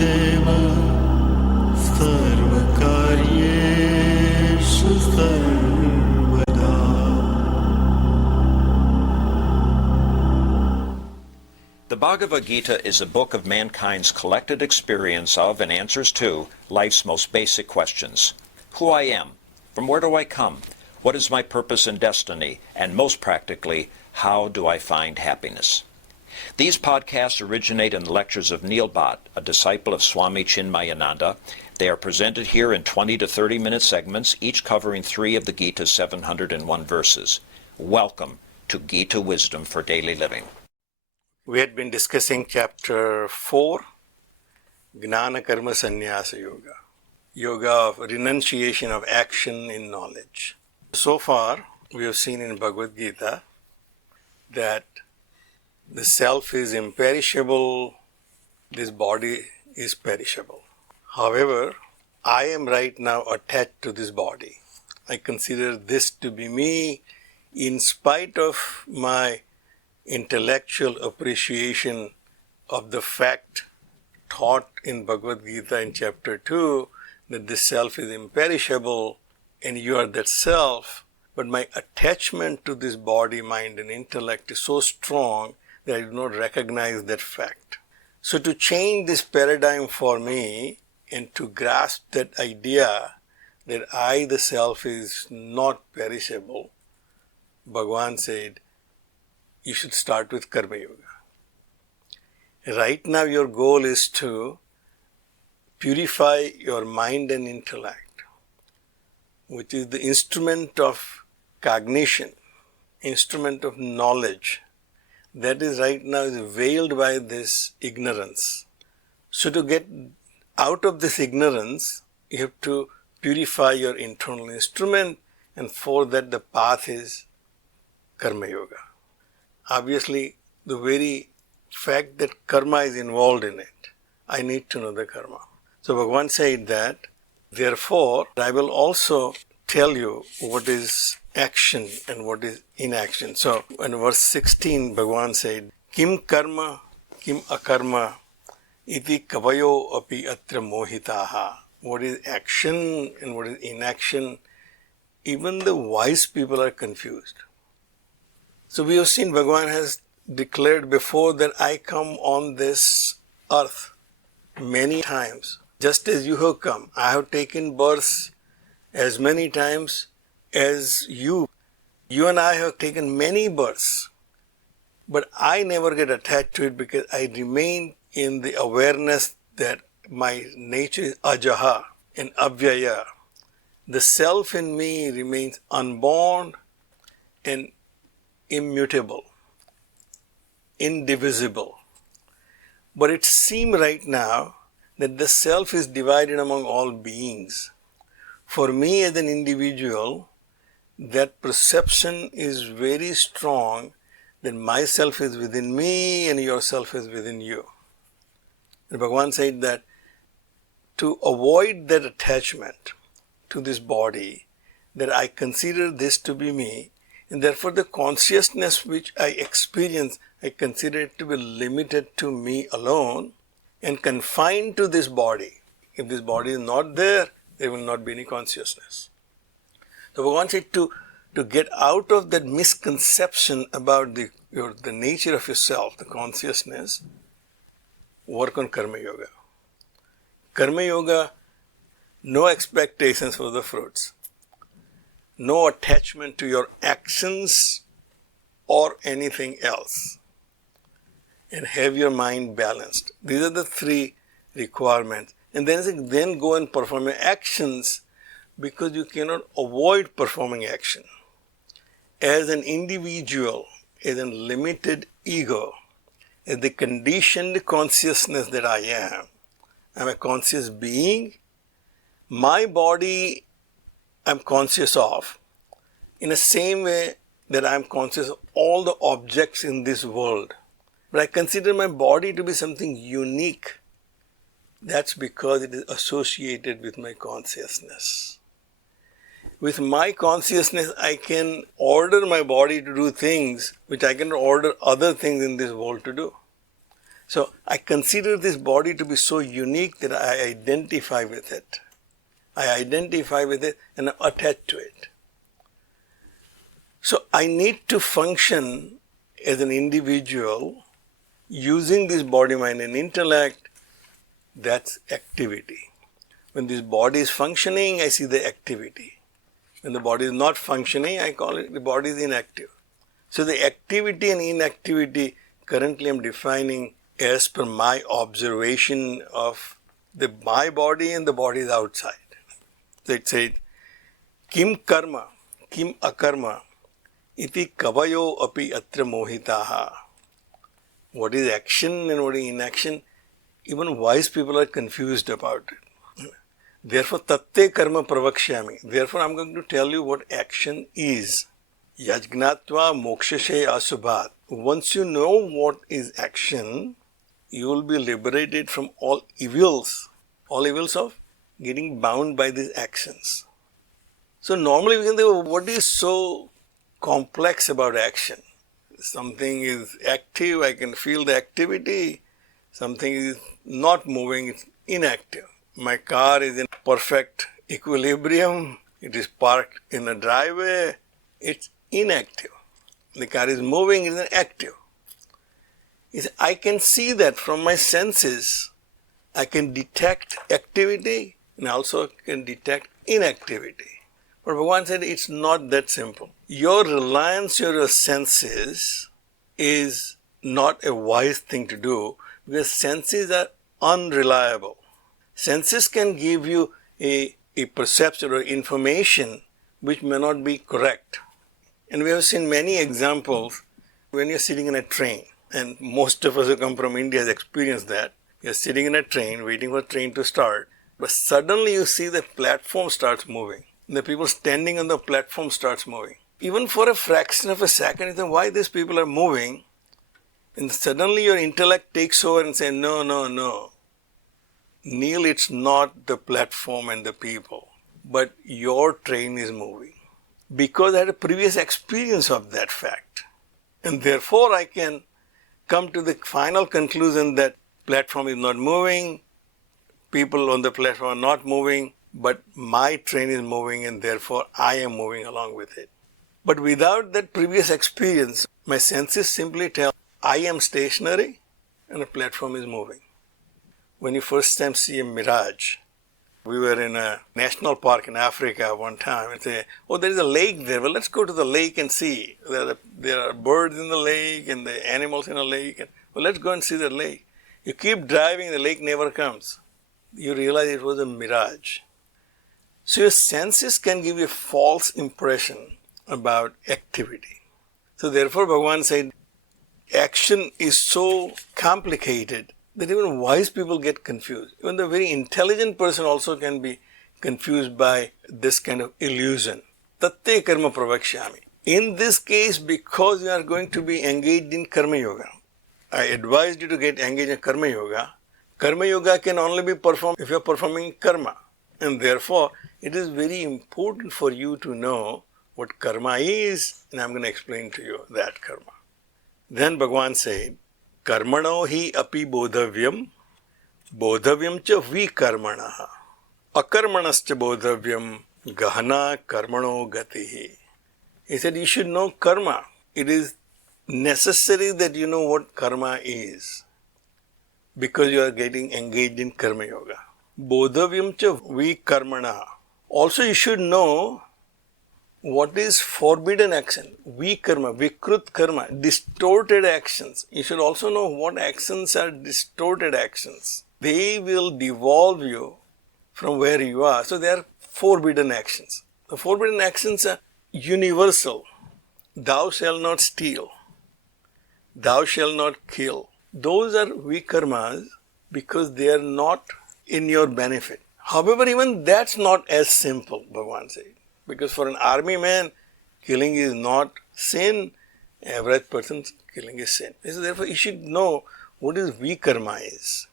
देव सर्वकार्येषु सर्वदा. The Bhagavad Gita is a book of mankind's collected experience of and answers to life's most basic questions. Who I am, from where do I come, what is my purpose and destiny, and most practically, how do I find happiness? These podcasts originate in the lectures of Neil Bhatt, a disciple of Swami Chinmayananda. They are presented here in 20 to 30-minute segments, each covering 3 of the Gita's 701 verses. Welcome to Gita Wisdom for Daily Living. We had been discussing chapter 4, Gnana Karma Sannyasa Yoga, yoga of renunciation of action in knowledge. So far, we have seen in Bhagavad Gita that the self is imperishable, this body is perishable. However, I am right now attached to this body. I consider this to be me in spite of my intellectual appreciation of the fact taught in Bhagavad Gita in chapter 2 that this self is imperishable and you are that self, but my attachment to this body, mind and intellect is so strong that I do not recognize that fact. So to change this paradigm for me and to grasp that idea that I, the self, is not perishable, Bhagavan said, you should start with Karma Yoga. Right now your goal is to purify your mind and intellect, which is the instrument of cognition, instrument of knowledge. That is right now is veiled by this ignorance. So to get out of this ignorance, you have to purify your internal instrument, and for that the path is Karma Yoga. Obviously, the very fact that karma is involved in it, I need to know the karma. So Bhagavan said that, therefore, I will also tell you what is action and what is inaction. So in verse 16, Bhagavan said, Kim karma, kim akarma, iti kavayo api atra mohitaha. What is action and what is inaction? Even the wise people are confused. So we have seen Bhagavan has declared before that I come on this earth many times. Just as you have come, I have taken birth as many times as you. You and I have taken many births, but I never get attached to it because I remain in the awareness that my nature is ajaha and avyaya. The self in me remains unborn and immutable, indivisible. But it seems right now that the self is divided among all beings. For me as an individual, that perception is very strong that myself is within me and yourself is within you. And Bhagavan said that to avoid that attachment to this body, that I consider this to be me, and therefore the consciousness which I experience, I consider it to be limited to me alone and confined to this body. If this body is not there, there will not be any consciousness. So Bhagavan said to get out of that misconception about the nature of yourself, the consciousness, work on Karma Yoga. Karma Yoga, no expectations for the fruits. No attachment to your actions or anything else. And have your mind balanced. These are the 3 requirements. And then go and perform your actions because you cannot avoid performing action. As an individual, as a limited ego, as the conditioned consciousness that I am, I'm a conscious being. My body I'm conscious of in the same way that I'm conscious of all the objects in this world. But I consider my body to be something unique. That's because it is associated with my consciousness. With my consciousness, I can order my body to do things which I cannot order other things in this world to do. So I consider this body to be so unique that I identify with it. I identify with it and attach to it. So I need to function as an individual using this body, mind and intellect. That's activity. When this body is functioning, I see the activity. When the body is not functioning, I call it the body is inactive. So the activity and inactivity currently I'm defining as per my observation of my body and the body is outside. So it said, Kim karma, kim akarma, iti kavayo api atra mohitaha. What is action and what is inaction? Even wise people are confused about it. Therefore, tatte karma pravakshyami. Therefore, I'm going to tell you what action is. Yajgnatva mokshashe asubhat. Once you know what is action, you will be liberated from all evils of getting bound by these actions. So normally we can think, what is so complex about action? Something is active, I can feel the activity. Something is not moving, it's inactive. My car is in perfect equilibrium, it is parked in a driveway, it's inactive. The car is moving, it's active. I can see that from my senses. I can detect activity and also can detect inactivity. But Bhagavan said it's not that simple. Your reliance on your senses is not a wise thing to do because senses are unreliable. Senses can give you a perception or information which may not be correct. And we have seen many examples when you're sitting in a train. And most of us who come from India has experienced that. You're sitting in a train, waiting for the train to start, but suddenly you see the platform starts moving. The people standing on the platform starts moving. Even for a fraction of a second, you think, why these people are moving? And suddenly your intellect takes over and says, no. Neil, it's not the platform and the people, but your train is moving. Because I had a previous experience of that fact. And therefore I can come to the final conclusion that platform is not moving, people on the platform are not moving, but my train is moving and therefore I am moving along with it. But without that previous experience, my senses simply tell I am stationary and the platform is moving. When you first time see a mirage, we were in a national park in Africa one time and say, oh, there is a lake there. Well, let's go to the lake and see. There are birds in the lake and the animals in the lake. Well, let's go and see the lake. You keep driving, the lake never comes. You realize it was a mirage. So your senses can give you a false impression about activity. So therefore Bhagavan said, action is so complicated that even wise people get confused. Even the very intelligent person also can be confused by this kind of illusion. Tatte karma pravakshyami. In this case, because you are going to be engaged in karma yoga, I advised you to get engaged in karma yoga. Karma yoga can only be performed if you are performing karma. And therefore, it is very important for you to know what karma is, and I am going to explain to you that karma. Then Bhagavan said, Karmano hi api bodhavyam, bodhavyam cha vikarmanaha, akarmanascha bodhavyam, gahana karmano gatihi. He said, you should know karma. It is necessary that you know what karma is, because you are getting engaged in karma yoga. Bodhavyam cha vikarmanaha. Also you should know what is forbidden action, vikarma, vikrut karma, distorted actions. You should also know what actions are distorted actions. They will devolve you from where you are. So they are forbidden actions. The forbidden actions are universal. Thou shalt not steal. Thou shalt not kill. Those are vikarmas because they are not in your benefit. However, even that's not as simple, Bhagavan said. Because for an army man, killing is not sin. Average person's killing is sin. So therefore, you should know what is vikarma is.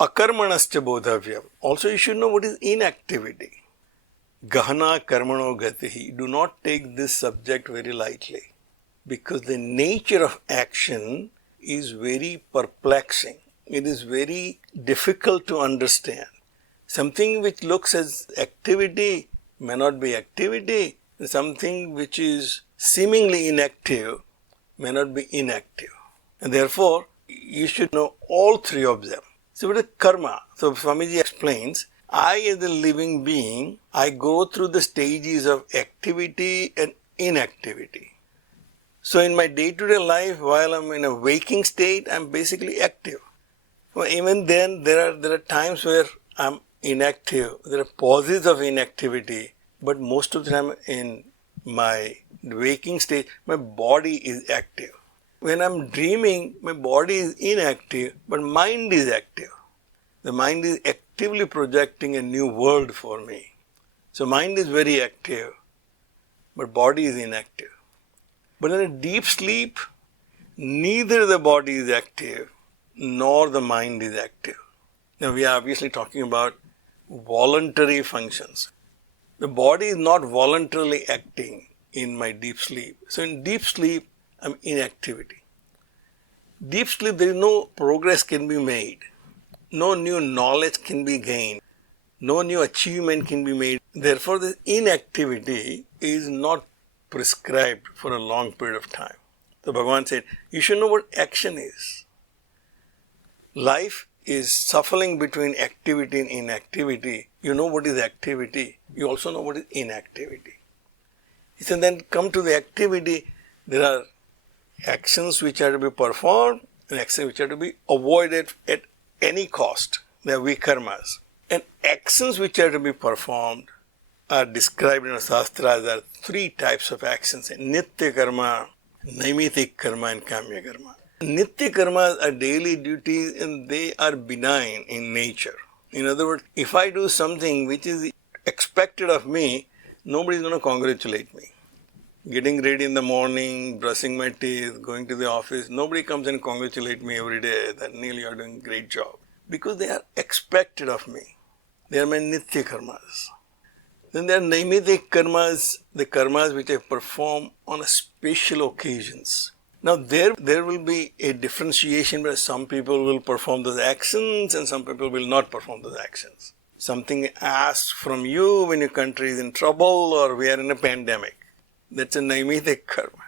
Akarmanascha bodhavyam. Also, you should know what is inactivity. Gahana karmano gatihi. Do not take this subject very lightly. Because the nature of action is very perplexing. it is very difficult to understand. Something which looks as activity may not be activity. Something which is seemingly inactive may not be inactive. And therefore, you should know all three of them. So what is karma? So Swamiji explains, I as a living being, I go through the stages of activity and inactivity. So in my day-to-day life, while I'm in a waking state, I'm basically active. Well, even then, there are times where I'm inactive. There are pauses of inactivity, but most of the time in my waking state, my body is active. When I'm dreaming, my body is inactive, but mind is active. The mind is actively projecting a new world for me. So mind is very active, but body is inactive. But in a deep sleep, neither the body is active, nor the mind is active. Now we are obviously talking about voluntary functions. The body is not voluntarily acting in my deep sleep. So in deep sleep, I'm in activity. Deep sleep, there is no progress can be made. No new knowledge can be gained. No new achievement can be made. Therefore, this inactivity is not prescribed for a long period of time. So Bhagavan said, you should know what action is. Life is suffering between activity and inactivity. You know what is activity. You also know what is inactivity. He said, then come to the activity. There are actions which are to be performed and actions which are to be avoided at any cost. They are vikarmas. And actions which are to be performed are described in the Shastras as three types of actions: Nitya karma, Naimitik karma, and Kamya karma. Nitya karmas are daily duties and they are benign in nature. In other words, if I do something which is expected of me, nobody is going to congratulate me. Getting ready in the morning, brushing my teeth, going to the office, nobody comes and congratulates me every day that Neil, you are doing a great job. Because they are expected of me. They are my Nitya karmas. Then there are Naimitik karmas, the karmas which I perform on special occasions. Now there will be a differentiation where some people will perform those actions and some people will not perform those actions. Something asked from you when your country is in trouble or we are in a pandemic. That's a Naimitik karma.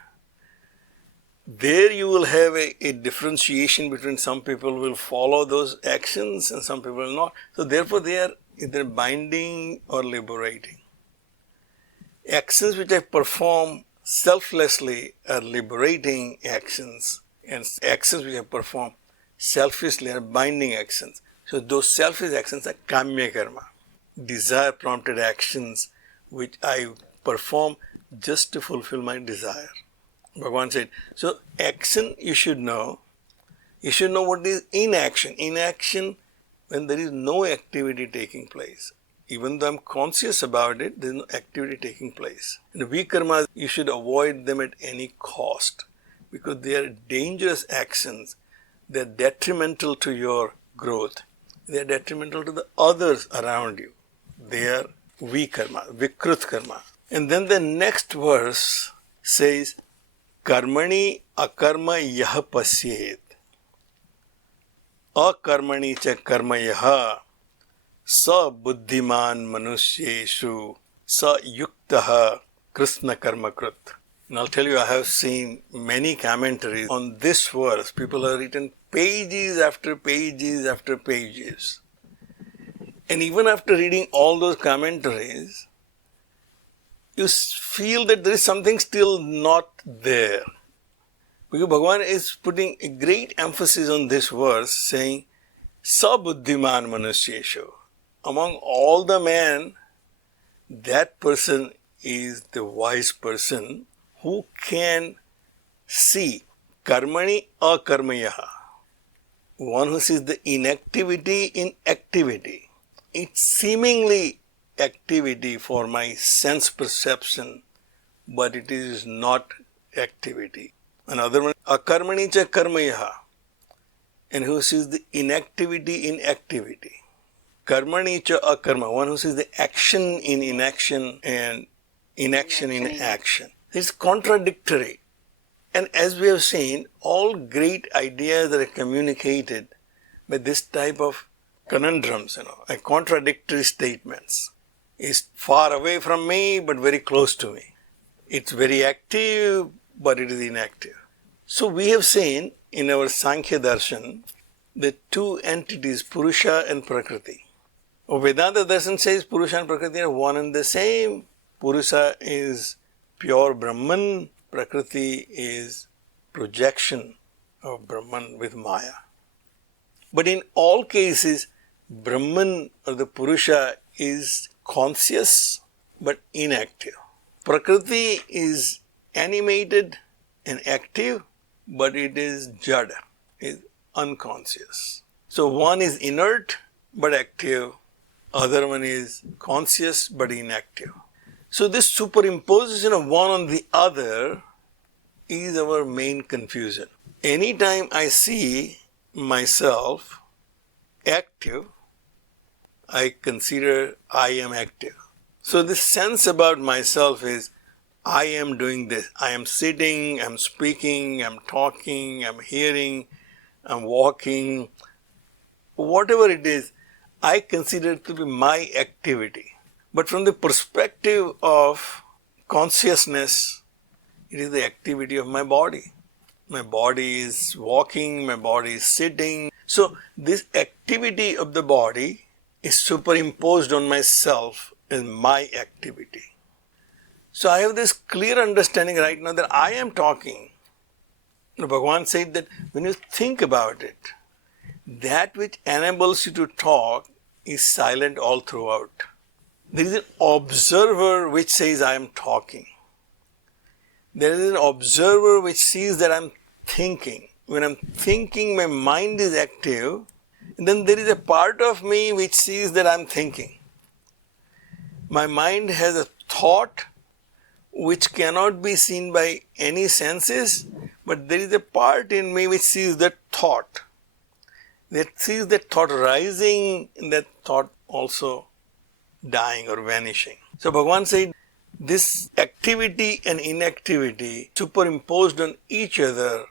There you will have a differentiation between some people will follow those actions and some people will not. So therefore they are either binding or liberating. Actions which I perform selflessly are liberating actions, and actions which I perform selfishly are binding actions. So those selfish actions are kamya karma, desire prompted actions which I perform just to fulfill my desire. Bhagavan said, so action you should know. You should know what is inaction. Inaction when there is no activity taking place. Even though I'm conscious about it, there is no activity taking place. And vikarmas, you should avoid them at any cost because they are dangerous actions. They are detrimental to your growth. They are detrimental to the others around you. They are vikarma, vikrut karma. And then the next verse says, Karmani akarma yah pasyet. Akarmani cha karma yaha. Sa buddhiman manusyeshu. Sa yuktaha krishna karma krut. And I'll tell you, I have seen many commentaries on this verse. People have written pages after pages after pages. And even after reading all those commentaries, you feel that there is something still not there. Because Bhagavan is putting a great emphasis on this verse, saying, Sabuddhiman manusyeshu. Among all the men, that person is the wise person who can see karmani akarmayaha. One who sees the inactivity in activity. It's seemingly activity for my sense perception, but it is not activity. Another one, akarmani cha karmayaha, and who sees the inactivity in activity. Karmani cha akarma, one who sees the action in inaction and inaction in action. It's contradictory. And as we have seen, all great ideas that are communicated by this type of conundrums, like contradictory statements. It's far away from me, but very close to me. It's very active, but it is inactive. So we have seen in our Sankhya Darshan the two entities, Purusha and Prakriti. Vedanta Darshan says Purusha and Prakriti are one and the same. Purusha is pure Brahman, Prakriti is projection of Brahman with Maya. But in all cases, Brahman or the Purusha is conscious but inactive. Prakriti is animated and active, but it is jada, is unconscious. So one is inert but active, other one is conscious but inactive. So this superimposition of one on the other is our main confusion. Anytime I see myself active, I consider I am active. So this sense about myself is I am doing this. I am sitting, I'm speaking, I'm talking, I'm hearing, I'm walking. Whatever it is, I consider it to be my activity. But from the perspective of consciousness, it is the activity of my body. My body is walking, my body is sitting. So this activity of the body is superimposed on myself as my activity. So I have this clear understanding right now that I am talking. Bhagavan said that when you think about it, that which enables you to talk is silent all throughout. There is an observer which says I am talking. There is an observer which sees that I am thinking. When I am thinking, my mind is active. And then there is a part of me which sees that I am thinking. My mind has a thought which cannot be seen by any senses, but there is a part in me which sees that thought. That sees that thought rising and that thought also dying or vanishing. So Bhagavan said, this activity and inactivity superimposed on each other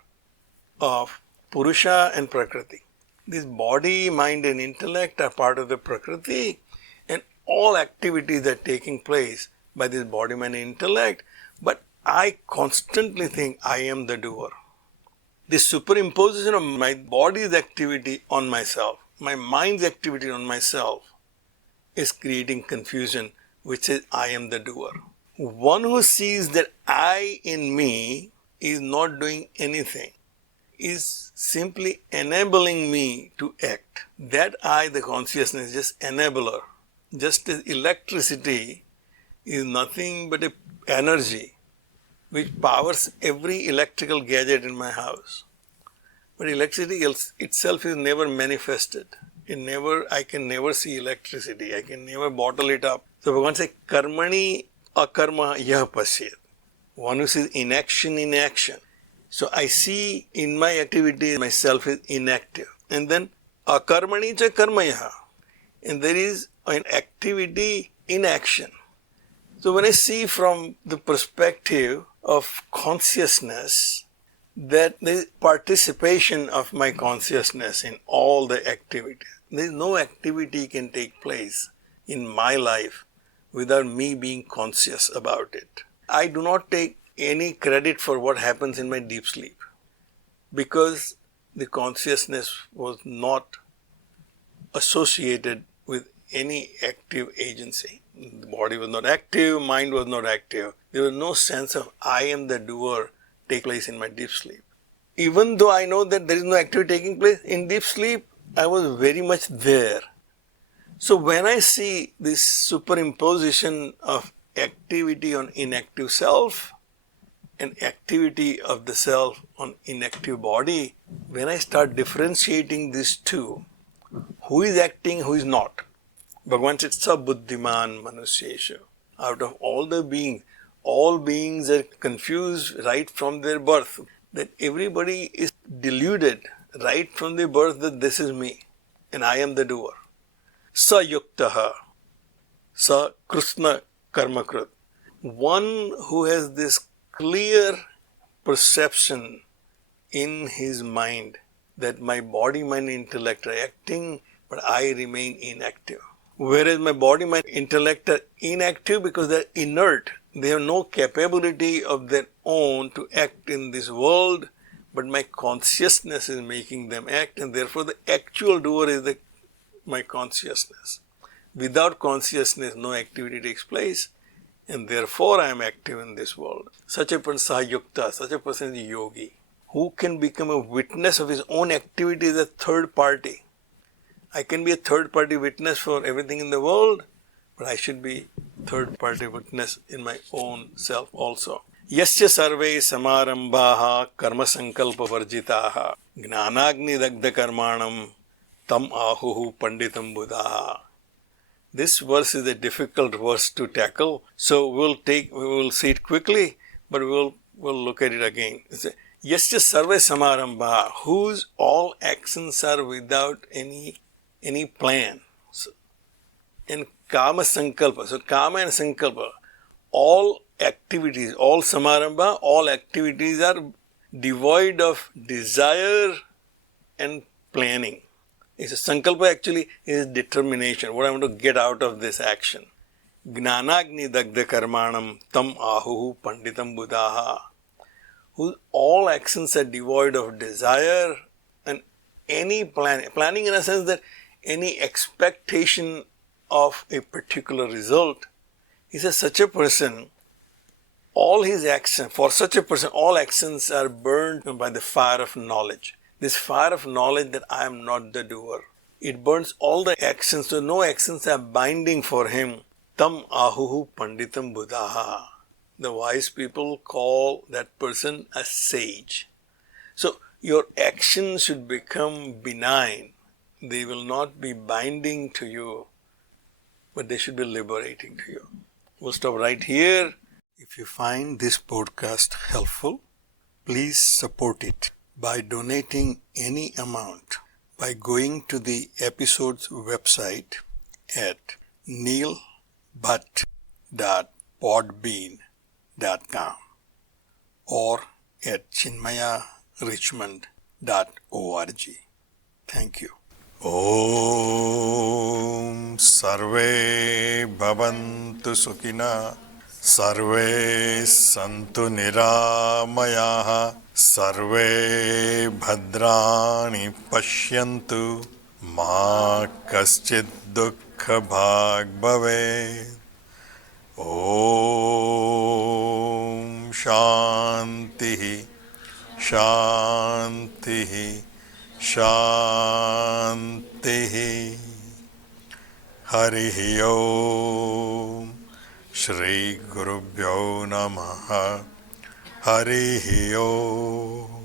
of Purusha and Prakriti. This body, mind and intellect are part of the Prakriti, and all activities are taking place by this body, mind and intellect, but I constantly think I am the doer. This superimposition of my body's activity on myself, my mind's activity on myself, is creating confusion, which says I am the doer. One who sees that I in me is not doing anything, is simply enabling me to act. That I, the consciousness, is just enabler. Just as electricity is nothing but an energy which powers every electrical gadget in my house. But electricity itself is never manifested. I can never see electricity. I can never bottle it up. So Bhagavan says, karmani akarma yah pasyet. One who sees inaction in action. So I see in my activity myself is inactive. And then akarmani cha karmaya. And there is an activity in action. So when I see from the perspective of consciousness, that there is participation of my consciousness in all the activities. There is no activity can take place in my life without me being conscious about it. I do not take any credit for what happens in my deep sleep because the consciousness was not associated with any active agency. The body was not active, mind was not active. There was no sense of I am the doer take place in my deep sleep. Even though I know that there is no activity taking place in deep sleep, I was very much there. So when I see this superimposition of activity on inactive self and activity of the self on inactive body, when I start differentiating these two, who is acting, who is not? Bhagavan said, sa buddhiman manusyeshu. Out of all beings are confused right from their birth. That everybody is deluded right from their birth that this is me and I am the doer. Sa yuktaha, sa krishna karmakrit. One who has this clear perception in his mind that my body, mind, intellect are acting, but I remain inactive. Whereas my body, mind, intellect are inactive because they're inert. They have no capability of their own to act in this world, but my consciousness is making them act, and therefore the actual doer is my consciousness. Without consciousness, no activity takes place, and therefore I am active in this world. Such a person sahayukta, such a person is a yogi, who can become a witness of his own activity as a third party. I can be a third party witness for everything in the world, but I should be third party witness in my own self also. Yasya sarve samarambaha karma sankalpa varjitaha gnanagni dagdha karmanam tam ahuhu panditam buddhaha. This verse is a difficult verse to tackle, so we will see it quickly, but we'll look at it again. Yasya sarve samarambha, whose all actions are without any plan. And kama sankalpa, so kama and sankalpa, all activities, all samarambha, all activities are devoid of desire and planning. It's a sankalpa actually is determination, what I want to get out of this action. Gnanagni dagdha karmanam tam ahuhu panditam buddhaha. Whose all actions are devoid of desire and any planning in a sense that any expectation of a particular result. He says such a person, all his actions, for such a person, all actions are burned by the fire of knowledge. This fire of knowledge that I am not the doer. It burns all the actions, so no actions are binding for him. Tam ahuhu panditam buddhaha. The wise people call that person a sage. So your actions should become benign. They will not be binding to you, but they should be liberating to you. We'll stop right here. If you find this podcast helpful, please support it by donating any amount by going to the episode's website at neilbhatt.podbean.com or at chinmayarichmond.org. Thank you. Om Sarve Bhavantu Sukhina Sarve Santu Niramayaha Sarve Bhadrani Pashyantu Ma Kaschid Dukkha Bhag Bhaved. Om Shantihi Shantihi Shantihi. Harihi Om. Shri Gurubhyo Namaha. Harihi Om.